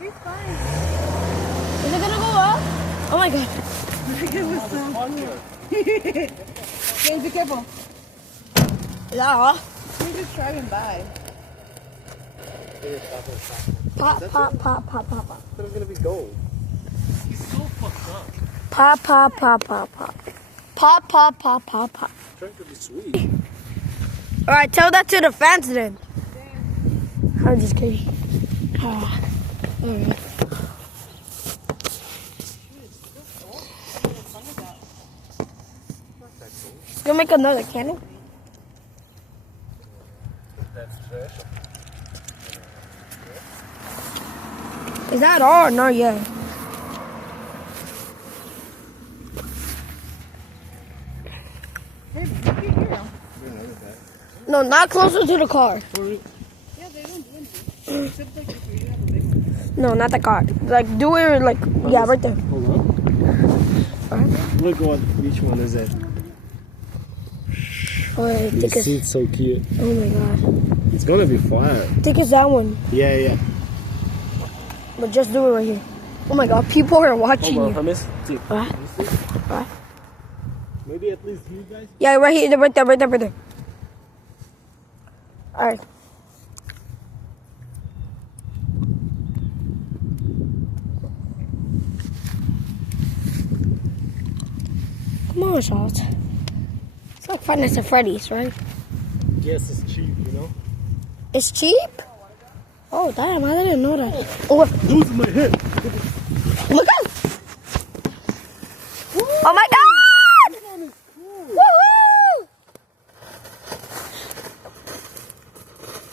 He's fine. Is it gonna go up? Oh my god. It was so cool. James, be careful. Is that all? He's just driving by. Pop, pop, pop, pop, pop, pop. It's gonna be gold. He's so fucked up. Pop, pop, pop, pop, pop. Pop, pop, pop, pop, pop. Trying to be sweet. Alright, tell that to the fans then. I'm just kidding. Ah, alright. You make another candle? That's trash. Is that all or not yet? Hey, look here. No, not closer to the car. Yeah, they don't do anything. Except like if you have a big one. No, not the car. Like, do it like, yeah, right there. Hold on. Alright. Look what, which one is it? Alright, You think see, it's, it's so cute. oh my god. It's gonna be fire. Think it's that one. Yeah, yeah. But just do it right here. Oh my god, people are watching Hold on, you. Hamis. See. What? You see? What? Maybe at least you guys. Yeah, right here, right there, right there, right there. Alright. Come on, Charles. It's like Five Nights at Freddy's, right? Yes, it's cheap, you know? It's cheap? Oh, damn, I didn't know that. Oh, Losing my head. look out! Oh my god! Woohoo!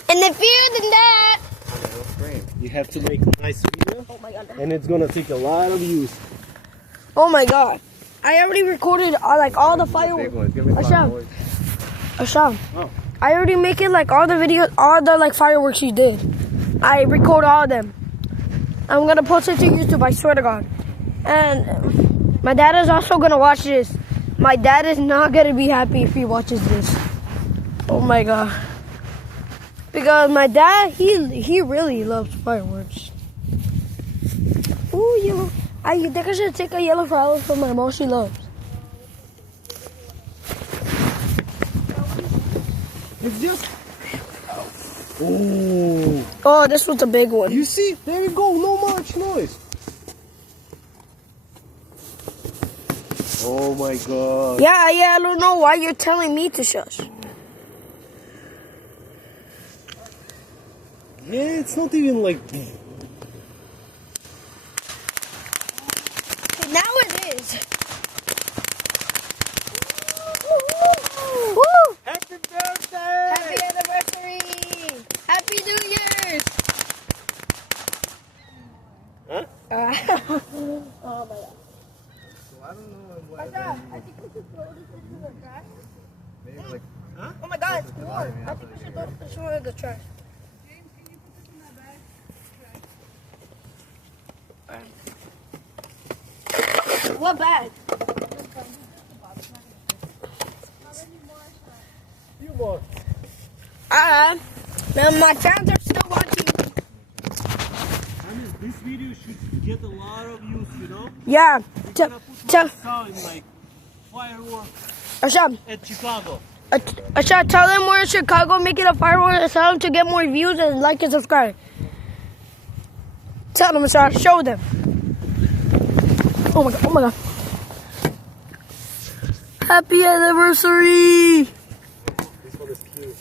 And the field and that. You have to make a nice video, Oh my god. and it's gonna take a lot of views. Oh my god. I already recorded like all the fireworks. Give me Asham. Asham. Oh. I already make it like all the videos, all the like fireworks you did. I record all of them. I'm gonna post it to YouTube, I swear to God. And my dad is also gonna watch this. My dad is not gonna be happy if he watches this. Oh my god. Because my dad, he really loves fireworks. Ooh, yellow. I think I should take a yellow flower for my mom. She loves. It's just. Oh. Oh, this was a big one. You see? There you go. No much noise. Oh my god. Yeah, I don't know why you're telling me to shush. Yeah, it's not even like. Now it is. Woo! Happy birthday! Happy anniversary! Happy New Year's! Huh? Oh my god. I don't know what. I think we should throw this into the trash. Maybe like. Huh? Oh my god, it's warm. I think we should throw this into the trash. James, can you put this in that bag? What bag? You more. Man, my fans are still watching. I mean, this video should get a lot of views, you know? Yeah. We're gonna put sound like fireworks Asham, at Chicago. Asham, tell them we're in Chicago, make it a fireworks sound to get more views and like and subscribe. Tell them, Asham, show them. Oh my god, oh my god. Happy anniversary! This one is cute.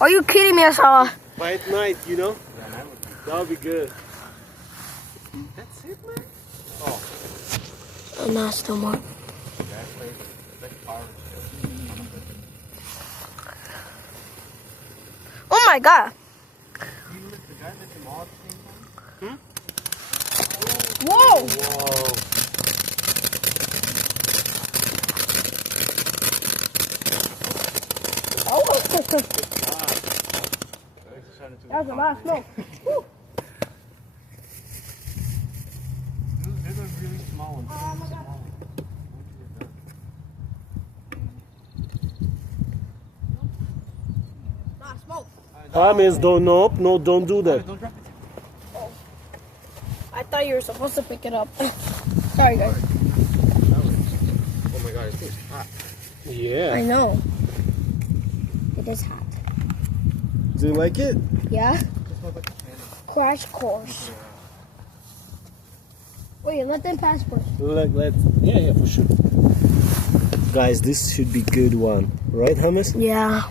Are you kidding me, Asham? By at night, you know? That would be good. That's it, man? Oh. Not still more. Oh my god. Whoa! Whoa. Oh, that was a lot of smoke. Woo. These are really small ones. Oh my god. Not smoke. Promise, don't do that. Don't drop it. thought you were supposed to pick it up. Sorry, guys. Oh my god, it's hot. I Yeah. know. It is hot. Do you like it? Yeah? Crash course. Wait, let them pass first. Yeah, for sure. Guys, this should be good one. Right, Hummus? Yeah.